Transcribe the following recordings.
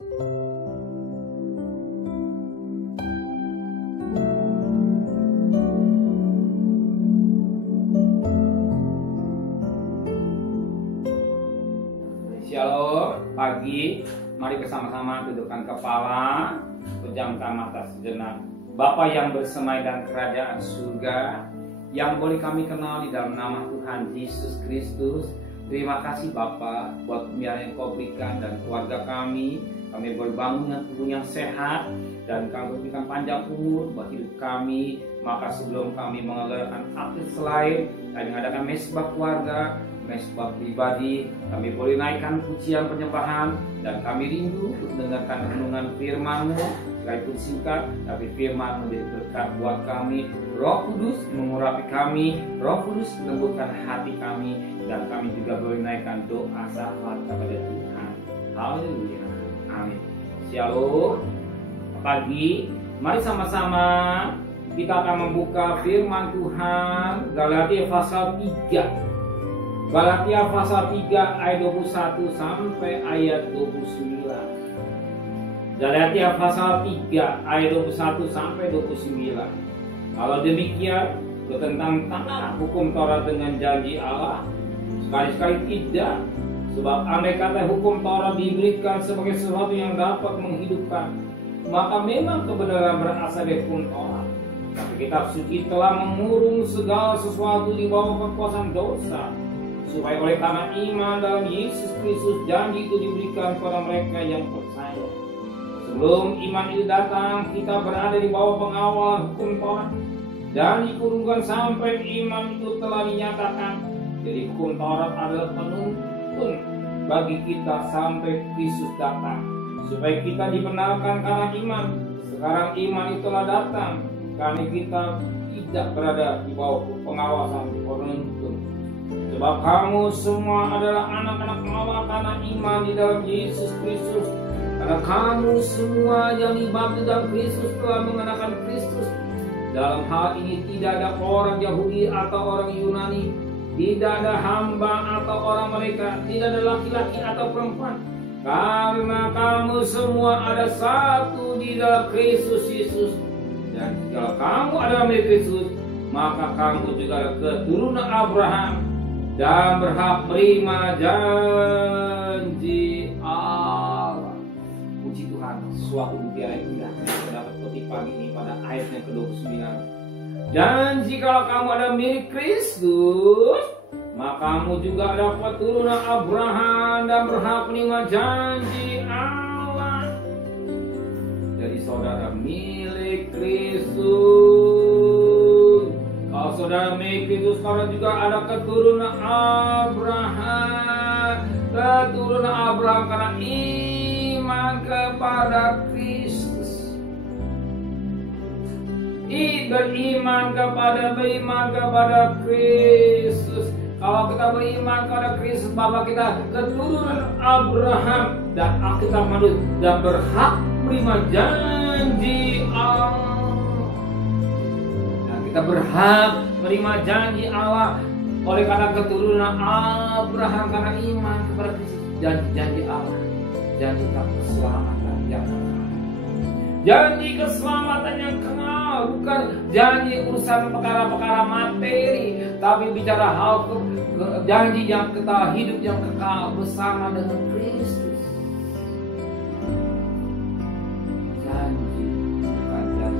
Shalom, pagi, mari bersama-sama dudukkan kepala, pejamkan mata sejenak. Bapa yang bersemai dan kerajaan surga, yang boleh kami kenal di dalam nama Tuhan Yesus Kristus. Terima kasih Bapa buat pemeliharaan yang Kau berikan dan keluarga kami. Kami boleh bangun dengan tubuh yang sehat dan Kau berikan panjang umur buat hidup kami. Maka sebelum kami mengadakan aktif selain kami mengadakan mesbah keluarga, mesbah pribadi, kami boleh naikkan pujian penyembahan dan kami rindu untuk mendengarkan renungan firman-Mu. Sekalipun singkat, tapi firman menjadi berkat buat kami. Roh Kudus mengurapi kami, Roh Kudus melembutkan hati kami, dan kami juga boleh naikkan doa syafaat kepada Tuhan. Haleluya, amin. Shalom, pagi, mari sama-sama kita akan membuka firman Tuhan Galatia pasal 3. Galatia pasal 3 ayat 21 sampai ayat 29. Galatia pasal 3 ayat 21 sampai 29. Kalau demikian, bertentangan hukum Taurat dengan janji Allah? Sekali-sekali tidak. Sebab andai kata hukum Taurat diberikan sebagai sesuatu yang dapat menghidupkan, maka memang kebenaran berasal dari hukum Taurat. Tapi kitab suci telah mengurung segala sesuatu di bawah kekuasaan dosa, supaya oleh karena iman dalam Yesus Kristus janji itu diberikan kepada mereka yang percaya. Sebelum iman itu datang, kita berada di bawah pengawalan hukum Taurat dan dikurungkan sampai iman itu telah dinyatakan. Jadi hukum Taurat adalah penuntun bagi kita sampai Kristus datang, supaya kita dibenarkan karena iman. Sekarang iman itu telah datang, karena kita tidak berada di bawah pengawasan penuntun. Sebab kamu semua adalah anak-anak Allah karena iman di dalam Yesus Kristus. Karena kamu semua yang dibaptis dalam Kristus telah mengenakan Kristus. Dalam hal ini tidak ada orang Yahudi atau orang Yunani, tidak ada hamba atau orang mereka, tidak ada laki-laki atau perempuan. Karena kamu semua ada satu di dalam Kristus Yesus. Dan jika kamu adalah milik Kristus, maka kamu juga ada keturunan Abraham dan berhak menerima janji Allah. Puji Tuhan, suatu mutiara yang indah yang kita dapat petik pagi ini pada ayat yang ke-29. Dan jika kamu ada milik Kristus, maka kamu juga ada keturunan Abraham dan berhak menerima janji Allah. Jadi saudara milik Kristus. Kalau saudara milik Kristus, saudara juga ada keturunan Abraham. Keturunan Abraham karena iman kepada Kristus. Beriman kepada Kristus. Kalau kita beriman kepada Kristus, bahwa kita keturunan Abraham dan kita manusia dan berhak menerima janji Allah. Dan kita berhak menerima janji Allah oleh karena keturunan Abraham karena iman kepada Kristus dan janji Allah, janji keselamatan yang kekal. Janji keselamatan yang kekal, bukan janji urusan perkara-perkara materi, tapi bicara hal janji yang kekal, hidup yang kekal bersama dengan Kristus. Janji, bukan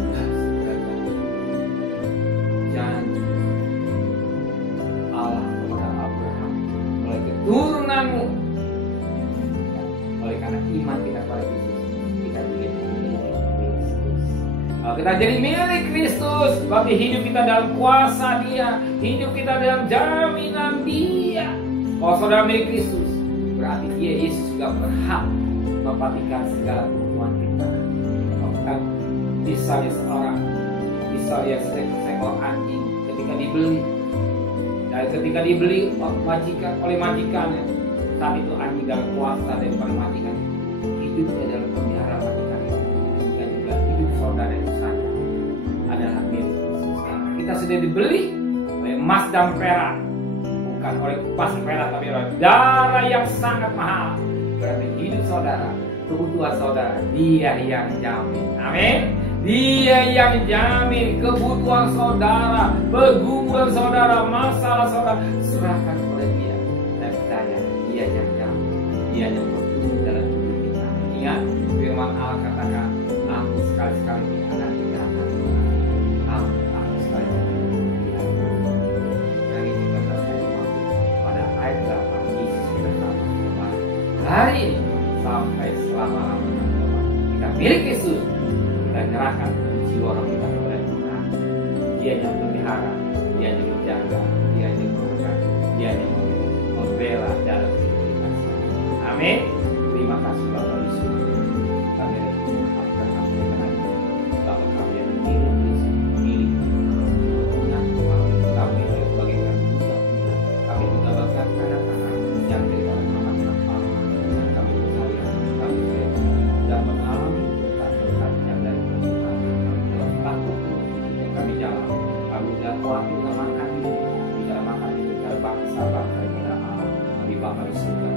janji Allah kepada Abraham oleh keturunanmu. Oleh karena iman kita kepada Kristus, kita milik Kristus. Kalau kita jadi milik Kristus, berarti hidup kita dalam kuasa Dia, hidup kita dalam jaminan Dia. Kalau saudara milik Kristus, berarti Dia Yesus juga berhak memperhatikan segala kebutuhan kita. Kalau misalnya seekor anjing ketika dibeli, dan ketika dibeli oleh majikannya, saat itu anjing dalam kuasa daripada majikan, hidupnya dalam pemeliharaan majikan itu. Dan juga hidup saudara itu saja adalah milik Kristus. Kita sudah dibeli oleh emas dan perak, bukan oleh emas dan perak, tapi oleh darah yang sangat mahal. Berarti hidup saudara kebutuhan saudara. Dia yang jamin. Amin. Dia yang jamin kebutuhan saudara, pergumulan saudara, masalah saudara, serahkan kepada Dia dan percaya Dia yang jamin. Dia yang bertumbuh dalam hidup kita. Ingat firman Allah katakan, aku sekali-sekali akan tinggalkan Tuhan. Aku sekali-sekali tinggalkan. Dari 13 ayat 50 pada ayat 8 Yesus kita sama hari ini sampai selama-lamanya kita milik Yesus. Kita nyerahkan jiwa roh kita kepada Tuhan. Dia yang memelihara, Dia yang menjaga, Dia yang memberkati, Dia yang membela dalam hidup kita. Amin. Terima kasih Bapak di surga. Kami berdoa Bapak kami yang milik Yesus, milik Tuhan. Kami bagaikan budak-budak. Kami juga bahkan anak-anak yang diberikan amanah Allah. Kami percaya kami sudah mengalami berkat-berkat yang dari Tuhan. Kami takut yang kami jalan. Kami tidak khawatir dengan makan ini, bicara makan ini, bicara bangsa-bangsa daripada Allah. Kami Bapak di surga.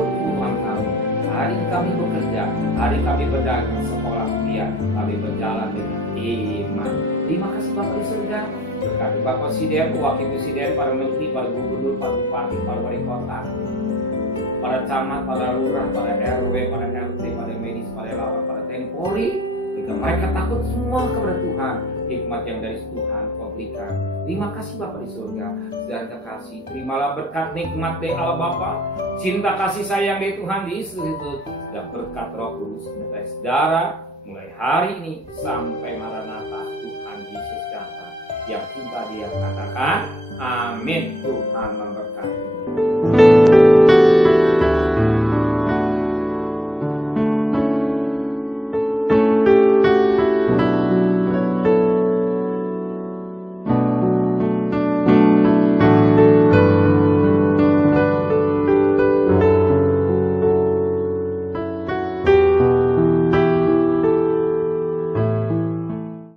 Tuhan kami. Hari kami bekerja, hari kami berdagang, sekolah, kuliah, kami berjalan dengan iman. Terima kasih Bapak di surga. Berkati Bapak Presiden, Wakil Presiden, para Menteri, para Gubernur, para Bupati, para Wali Kota, para camat, para lurah, para RW, para RT, para medis, para relawan, para TNI Polri. Jika mereka takut semua kepada Tuhan, hikmat yang dari Tuhan Kau berikan. Terima kasih Bapa di surga, saudara terkasih. Terimalah berkat nikmat dari Allah Bapa, cinta kasih sayang dari Tuhan Yesus itu, dan berkat Roh Kudus menyertai saudara mulai hari ini sampai Maranatha Tuhan Yesus datang. Yang cinta Dia katakan, amin. Tuhan memberkati.